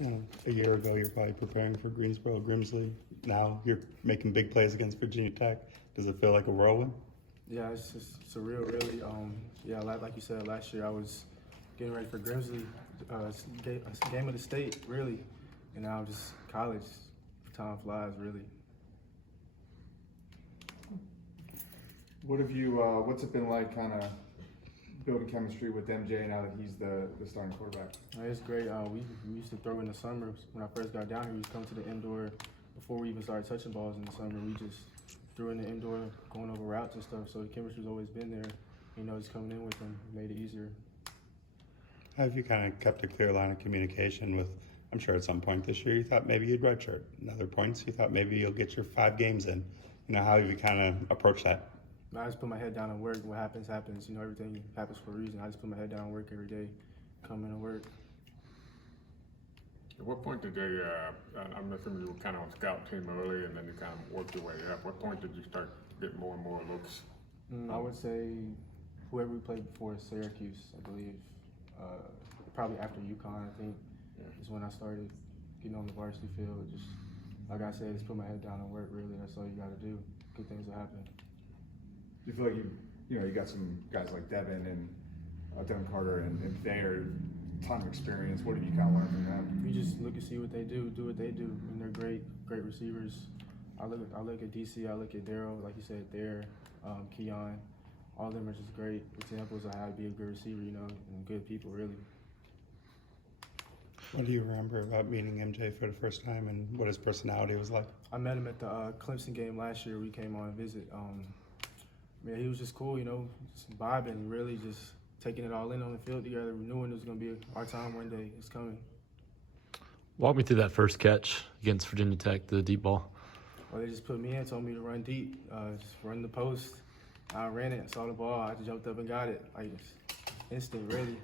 A year ago, you're probably preparing for Greensboro, Grimsley. Now you're making big plays against Virginia Tech. Does it feel like a whirlwind? Yeah, it's just surreal, really. Yeah, like you said, last year I was getting ready for Grimsley, game of the state, really, and now just college. Time flies, really. What's it been like, kind of building chemistry with MJ now that he's the starting quarterback? It's great. We used to throw in the summer when I first got down here. We used to come to the indoor before we even started touching balls in the summer. We just threw in the indoor, going over routes and stuff. So the chemistry's always been there. Just coming in with him made it easier. Have you kind of kept a clear line of communication with? I'm sure at some point this year you thought maybe you'd redshirt. And other points you thought maybe you'll get your 5 games in. How have you kind of approached that? I just put my head down and work. What happens, happens. Everything happens for a reason. I just put my head down and work every day, come in and work. At what point did they, I'm assuming you were kind of on scout team early and then you kind of worked your way up. What point did you start getting more and more looks? I would say whoever we played before, Syracuse, I believe. Probably after UConn, I think, is when I started getting on the varsity field. Just, like I said, just put my head down and work, really. That's all you got to do. Good things will happen. Do you feel like you got some guys like Devin and Devin Carter and Thayer, ton of experience? What have you kind of learned from them? You just look and see what they do what they do, and they're great receivers. I look at DC, I look at Darryl, like you said, Thayer, Keon. All of them are just great examples of how to be a good receiver, and good people, really. What do you remember about meeting MJ for the first time and what his personality was like? I met him at the Clemson game last year. We came on a visit. He was just cool, just vibing, really just taking it all in on the field together, knowing it was going to be our time one day. It's coming. Walk me through that first catch against Virginia Tech, the deep ball. Well, they just put me in, told me to run deep, just run the post. I ran it, saw the ball, I just jumped up and got it. Like, it's instant, really.